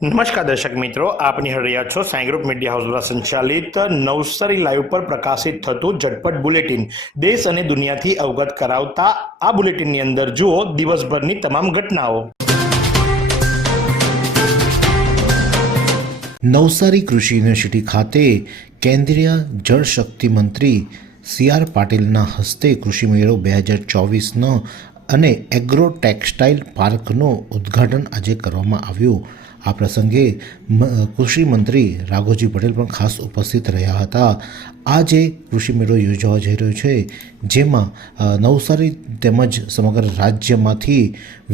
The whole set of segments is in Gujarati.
નમસ્કાર દર્શક મિત્રો, આપ નિહાળી રહ્યા છો સાઈ ગ્રુપ મીડિયા હાઉસ દ્વારા સંચાલિત નવસારી લાઈવ પર પ્રકાશિત થતું ઝટપટ બુલેટિન દેશ અને દુનિયાથી અવગત કરાવતા આ બુલેટિનની અંદર જુઓ દિવસભરની તમામ ઘટનાઓ। નવસારી કૃષિ યુનિવર્સિટી ખાતે કેન્દ્રીય જળશક્તિ મંત્રી CR પાટીલના હસ્તે કૃષિ મેળો 2024નો અને એગ્રો ટેક્સટાઇલ પાર્કનું ઉદ્ઘાટન આજે કરવામાં આવ્યું। આ પ્રસંગે કૃષિ મંત્રી રાઘોજી પટેલ પણ ખાસ ઉપસ્થિત રહ્યા હતા। આજે કૃષિ મેળો યોજવા જઈ રહ્યો છે, જેમાં નવસારી તેમજ સમગ્ર રાજ્યમાંથી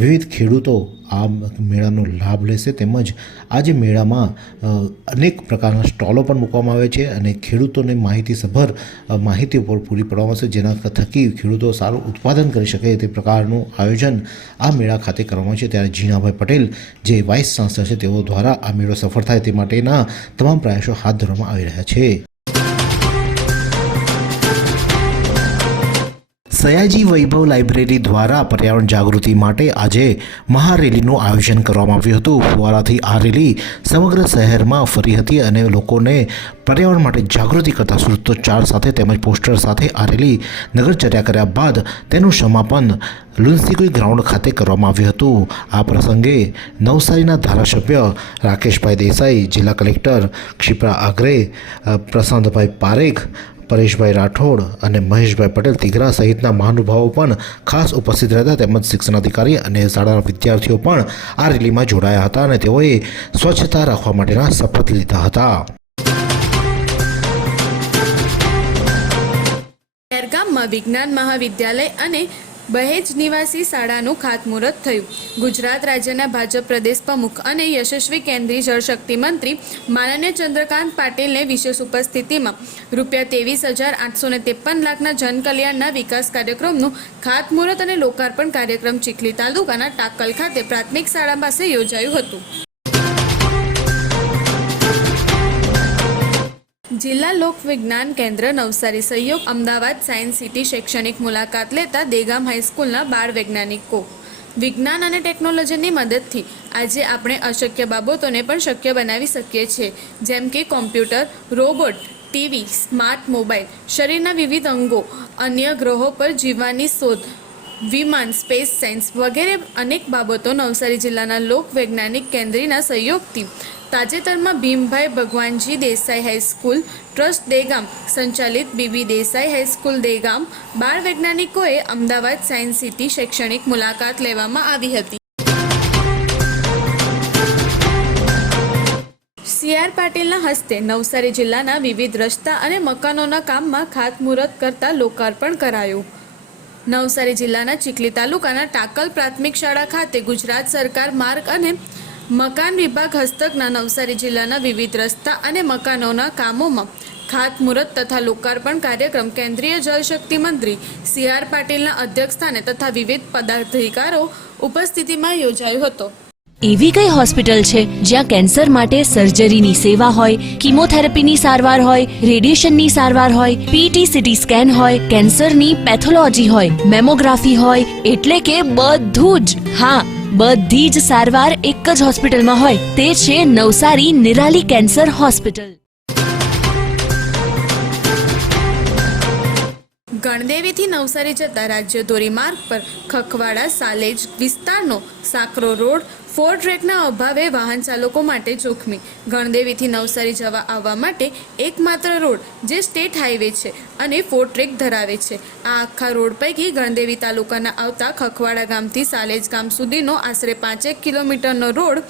વિવિધ ખેડૂતો આ મેળાનો લાભ લેશે। તેમજ આજે મેળામાં અનેક પ્રકારના સ્ટોલો પણ મૂકવામાં આવે છે અને ખેડૂતોને માહિતીસભર માહિતી ઉપર પૂરી પાડવામાં આવશે, જેના થકી ખેડૂતો સારું ઉત્પાદન કરી શકે તે પ્રકારનું આયોજન આ મેળા ખાતે કરવામાં આવે છે। ત્યારે જીણાભાઈ પટેલ જે વાઇસ ચાન્સલર છે તેઓ દ્વારા આ મેળો સફળ થાય તે માટેના તમામ પ્રયાસો હાથ ધરવામાં આવી રહ્યા છે। સયાજી વૈભવ લાઇબ્રેરી દ્વારા પર્યાવરણ જાગૃતિ માટે આજે મહારેલીનું આયોજન કરવામાં આવ્યું હતું। ફુવારાથી આ રેલી સમગ્ર શહેરમાં ફરી હતી અને લોકોને પર્યાવરણ માટે જાગૃતિ કરતા સૂત્રોચ્ચાર સાથે તેમજ પોસ્ટર સાથે આ રેલી નગરચર્યા કર્યા બાદ તેનું સમાપન લુન્સીકુઈ ગ્રાઉન્ડ ખાતે કરવામાં આવ્યું હતું। આ પ્રસંગે નવસારીના ધારાસભ્ય રાકેશભાઈ દેસાઈ, જિલ્લા કલેક્ટર ક્ષિપ્રા આગ્રે, પ્રશાંતભાઈ પારેખ, પરેશભાઈ રાઠોડ અને મહેશભાઈ પટેલ તિગરા સહિતના મહાનુભાવો પણ ખાસ ઉપસ્થિત રહ્યા હતા। તેમજ શિક્ષણાધિકારી અને શાળાના વિદ્યાર્થીઓ પણ આ રેલીમાં જોડાયા હતા અને તેઓએ સ્વચ્છતા રાખવા માટેના શપથ લીધા હતા। ખેરગામમાં વિજ્ઞાન મહાવિદ્યાલય અને બહેજ નિવાસી શાળાનું ખાતમુહૂર્ત થયું। ગુજરાત રાજ્યના ભાજપ પ્રદેશ પ્રમુખ અને યશસ્વી કેન્દ્રીય જળશક્તિ મંત્રી માનનીય ચંદ્રકાંત પાટીલને વિશેષ ઉપસ્થિતિમાં ₹23,853 લાખના જનકલ્યાણના વિકાસ કાર્યક્રમનું ખાતમુહૂર્ત અને લોકાર્પણ કાર્યક્રમ ચીખલી તાલુકાના ટાકલ ખાતે પ્રાથમિક શાળા પાસે યોજાયું હતું। જિલ્લા લોક વિજ્ઞાન કેન્દ્ર નવસારી સહયોગ અમદાવાદ સાયન્સ સિટી શૈક્ષણિક મુલાકાત લેતા દેગામ હાઈસ્કૂલના બાળ વૈજ્ઞાનિકો વિજ્ઞાન અને ટેકનોલોજીની મદદથી આજે આપણે અશક્ય બાબતોને પણ શક્ય બનાવી શકીએ છીએ, જેમ કે computer, robot, TV, smart mobile, શરીરના વિવિધ અંગો, અન્ય ગ્રહો પર જીવવાની શોધ, વિમાન, સ્પેસ સાયન્સ વગેરે અનેક બાબતો નવસારી જિલ્લાના લોક વૈજ્ઞાનિક કેન્દ્રના સહયોગથી તાજેતરમાં ભીમભાઈ ભગવાનજી દેસાઈ હાઈસ્કૂલ ટ્રસ્ટ દેગામ સંચાલિત બીબી દેસાઈ હાઈસ્કૂલ દેગામ બાળ વૈજ્ઞાનિકોએ અમદાવાદ સાયન્સ સિટી શૈક્ષણિક મુલાકાત લેવામાં આવી હતી। CR પાટીલના હસ્તે નવસારી જિલ્લાના વિવિધ રસ્તા અને મકાનોના કામમાં ખાતમુહૂર્ત કરતા લોકાર્પણ કરાયું। નવસારી જિલ્લાના ચીખલી તાલુકાના ટાકલ પ્રાથમિક શાળા ખાતે ગુજરાત સરકાર માર્ગ અને મકાન વિભાગ હસ્તકના નવસારી જિલ્લાના વિવિધ રસ્તા અને મકાનોના કામોમાં ખાતમુહૂર્ત તથા લોકાર્પણ કાર્યક્રમ કેન્દ્રીય જળશક્તિ મંત્રી CR પાટીલના અધ્યક્ષસ્થાને તથા વિવિધ પદાધિકારીઓ ઉપસ્થિતિમાં યોજાયો હતો। એવી કઈ હોસ્પિટલ છે જ્યાં કેન્સર માટે સર્જરીની સેવા હોય, કીમોથેરાપીની સારવાર હોય, રેડિયેશનની સારવાર હોય, પીટી સીટી સ્કેન હોય, કેન્સરની પેથોલોજી હોય, મેમોગ્રાફી હોય, એટલે કે બધું જ। હા, બધી જ સારવાર એક જ હોસ્પિટલમાં હોય, તે છે નવસારી નિરાલી કેન્સર હોસ્પિટલ। ગણદેવીથી નવસારી જતા રાજ્ય ધોરીમાર્ગ પર ખખવાડા સાલેજ વિસ્તારનો સાકરો રોડ 4 ટ્રેકના અભાવે વાહન ચાલકો માટે જોખમી। ગણદેવીથી નવસારી જવા આવવા માટે એકમાત્ર રોડ જે સ્ટેટ હાઈવે છે અને 4 ટ્રેક ધરાવે છે। આ આખા રોડ પૈકી ગણદેવી તાલુકાના આવતા ખખવાડા ગામથી સાલેજ ગામ સુધીનો આશરે 5 કિલોમીટરનો રોડ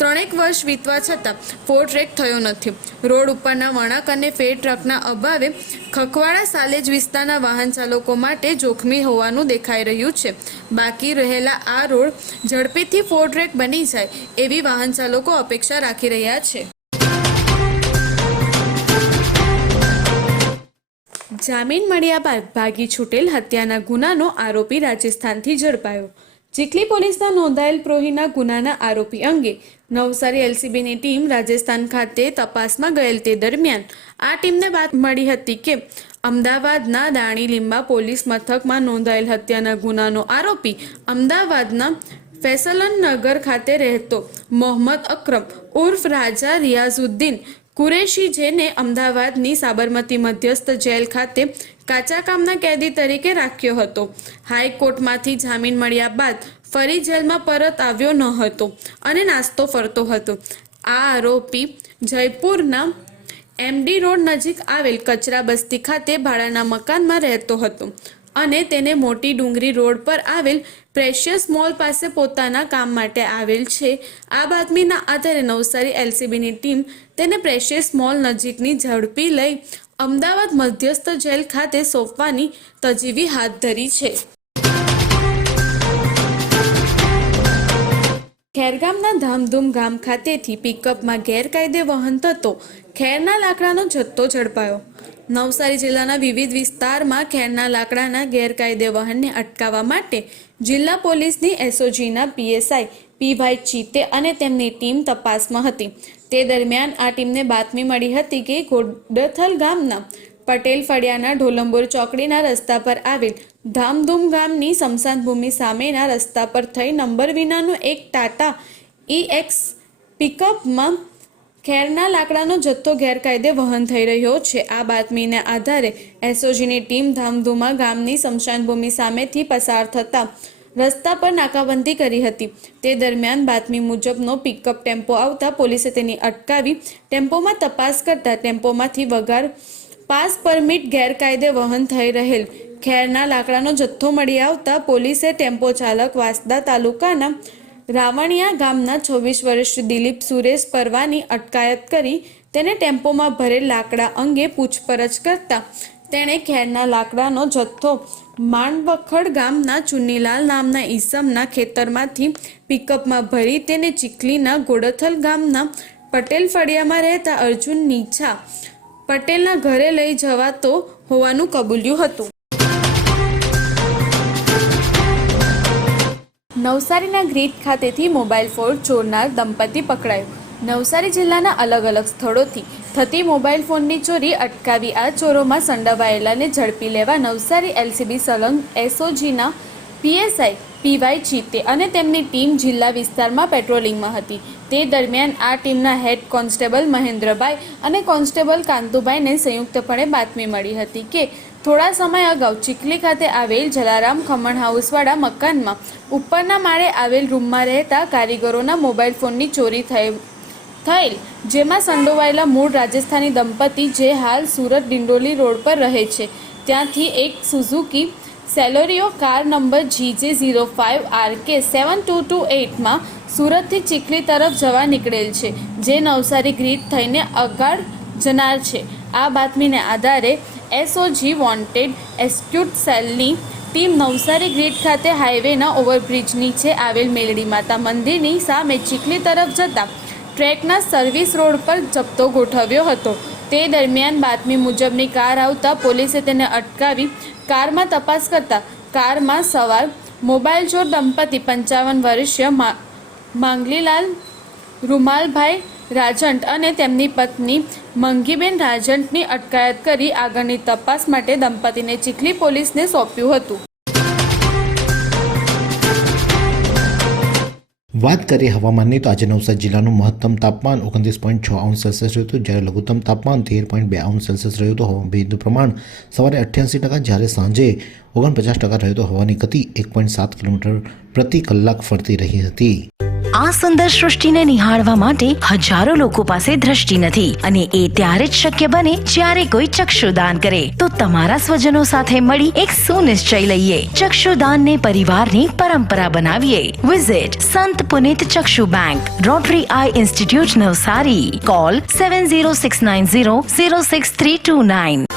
3 વર્ષ વીતવા છતાં 4 ટ્રેક થયો નથી। રોડ ઉપરના વળાંક અને ફેર ટ્રકના અભાવે ખખવાડા સાલેજ વિસ્તારના વાહન ચાલકો માટે જોખમી હોવાનું દેખાઈ રહ્યું છે। બાકી રહેલા આ રોડ ઝડપીથી 4 ટ્રેક બની જાય એવી વાહન ચાલકો અપેક્ષા રાખી રહ્યા છે। જામીન મળ્યા બાદ ભાગી છૂટેલ હત્યાના ગુનાનો આરોપી રાજસ્થાનથી ઝડપાયો। ચીખલી પોલીસના નોંધાયેલ પ્રોહીના ગુનાના આરોપી અંગે નવસારી LCBની ટીમ રાજસ્થાન ખાતે તપાસમાં ગયેલ તે દરમિયાન આ ટીમને વાત મળી હતી કે અમદાવાદના દાણી લીંબા પોલીસ મથકમાં નોંધાયેલ હત્યાના ગુનાનો આરોપી અમદાવાદના ફૈસલનગર ખાતે રહેતો મોહમ્મદ અકરમ ઉર્ફ રાજા રિયાઝુદ્દીન કુરેશી, જેને અમદાવાદની સાબરમતી મધ્યસ્થ જેલ ખાતે કાચા કામના કેદી તરીકે રાખ્યો હતો. હાઈકોર્ટમાંથી જામીન મળ્યા બાદ ફરી જેલમાં પરત આવ્યો ન હતો અને નાસ્તો ફરતો હતો. આ આરોપી જયપુરના MD રોડ નજીક આવેલ કચરા બસ્તી ખાતે ભાડાના મકાનમાં રહેતો હતો અને તેને મોટી ડુંગરી રોડ પર આવેલ પ્રેશિયસ મોલ પાસે પોતાના કામ માટે આવેલ છે. આ બાતમીના આધારે નવસારી LCBની ટીમ તેને પ્રેશિયસ મોલ નજીકની ઝડપી લઈ અમદાવાદ મધ્યસ્થ જેલ ખાતે સોંપવાની તજવીજ હાથ ધરી છે. ખેરગામના ધામધૂમ ગામ ખાતેથી પિકઅપમાં ગેરકાયદે વહન થતો ખેરના લાકડાનો જથ્થો ઝડપાયો. નવસારી જિલ્લાના વિવિધ વિસ્તારમાં ખેરના લાકડાના ગેરકાયદે વહનને અટકાવવા માટે જિલ્લા પોલીસની SOGના PSI P.Y. ચીતે અને તેમની ટીમ તપાસમાં હતી. તે દરમિયાન આ ટીમને બાતમી મળી હતી કે ગોડથલ ગામના પટેલ ફળિયાના ઢોલંબોર ચોકડીના રસ્તા પર આવેલ ધામધૂમ ગામની સ્મશાન ભૂમિ સામેના રસ્તા પર થઈ નંબર વિનાનું એક ટાટા EX પિકઅપમાં ખેરના લાકડાનો જથ્થો ગેરકાયદે વહન થઈ રહ્યો છે. આ બાતમીને આધારે SOGની ટીમ ધામધૂમા ગામની સ્મશાન ભૂમિ સામેથી પસાર થતા રસ્તા પર નાકાબંધી કરી હતી. તે દરમિયાન બાતમી મુજબનો પિકઅપ ટેમ્પો આવતા પોલીસે તેની અટકાવી ટેમ્પોમાં તપાસ કરતા ટેમ્પોમાંથી વગર પાસ પરમિટ ગેરકાયદે વહન થઈ રહેલ ખેરના લાકડાનો જથ્થો મળી આવતા પોલીસે ટેમ્પો ચાલક વાંસદા તાલુકાના રાવણિયા ગામના 26 વર્ષીય દિલીપ સુરેશ પરવાની અટકાયત કરી તેને ટેમ્પોમાં ભરેલ લાકડા અંગે પૂછપરછ કરતા તેણે ખેરના લાકડાનો જથ્થો માંડવખડ ગામના ચુન્નીલાલ નામના ઈસમના ખેતરમાંથી પિકઅપમાં ભરી તેને ચીખલીના ગોડથલ ગામના પટેલ ફળિયામાં રહેતા અર્જુન નીછા પટેલના ઘરે લઈ જવાતો હોવાનું કબૂલ્યું હતું. નવસારીના ગ્રીટ ખાતેથી મોબાઈલ ફોન ચોરનાર દંપતી પકડાયું. નવસારી જિલ્લાના અલગ અલગ સ્થળોથી થતી મોબાઈલ ફોનની ચોરી અટકાવી આ ચોરોમાં સંડોવાયેલાને ઝડપી લેવા નવસારી LCB સલંગ SOGના PSI P.Y. ચીતે અને તેમની ટીમ જિલ્લા વિસ્તારમાં પેટ્રોલિંગમાં હતી. તે દરમિયાન આ ટીમના હેડ કોન્સ્ટેબલ મહેન્દ્રભાઈ અને કોન્સ્ટેબલ કાંતુભાઈને સંયુક્તપણે બાતમી મળી હતી કે થોડા સમય અગાઉ ચીખલી ખાતે આવેલ જલારામ ખમણ હાઉસવાળા મકાનમાં ઉપરના માળે આવેલ રૂમમાં રહેતા કારીગરોના મોબાઈલ ફોનની ચોરી થયેલ, જેમાં સંડોવાયેલા મૂળ રાજસ્થાની દંપતી જે હાલ સુરત ડિંડોલી રોડ પર રહે છે ત્યાંથી એક સુઝુકી સેલેરિયો કાર નંબર GJ05RK 7228માં સુરતથી ચીખલી તરફ જવા નીકળેલ છે, જે નવસારી ગ્રીટ થઈને અગાડ જનાર છે. આ બાતમીને આધારે SOG વોન્ટેડ એસ્ક્યુટ સેલની ટીમ નવસારી ગ્રીટ ખાતે હાઈવેના ઓવરબ્રિજ નીચે આવેલ મેલડી માતા મંદિરની સામે ચીખલી તરફ જતા ટ્રેકના સર્વિસ રોડ પર જપ્તો ગોઠવ્યો હતો. તે દરમિયાન બાતમી મુજબની કાર આવતા પોલીસે તેને અટકાવી કારમાં તપાસ કરતા કારમાં સવાર મોબાઈલ ચોર દંપતી 55 વર્ષીય માંગલીલાલ રૂમાલભાઈ રાજંટ અને તેમની પત્ની મંગીબેન રાજંટની અટકાયત કરી આગળની તપાસ માટે દંપતીને ચીખલી પોલીસને સોંપ્યું હતું. વાત કરીએ હવામાનની તો આજે નવસારી જિલ્લાનું મહત્તમ તાપમાન 29.6 અંશ સેલ્સિયસ રહ્યું હતું, જ્યારે લઘુત્તમ તાપમાન 13.2 અંશ સેલ્સિયસ રહ્યું હતું. હવામાન ભેજનું પ્રમાણ સવારે 88%, જ્યારે સાંજે 49% રહ્યું હતું. હવાની ગતિ 1.7 કિલોમીટર પ્રતિ કલાક ફરતી રહી હતી. આ સુંદર સૃષ્ટિને નિહાળવા માટે હજારો લોકો પાસે દ્રષ્ટિ નથી અને એ ત્યારે જ શક્ય બને જ્યારે કોઈ ચક્ષુદાન કરે. તો તમારા સ્વજનો સાથે મળી એક સુનિશ્ચય લઈએ, ચક્ષુદાનને પરિવારની પરંપરા બનાવીએ. Visit Sant Punit Chakshu bank, Rotary eye institute Navsari. Call 7069006329.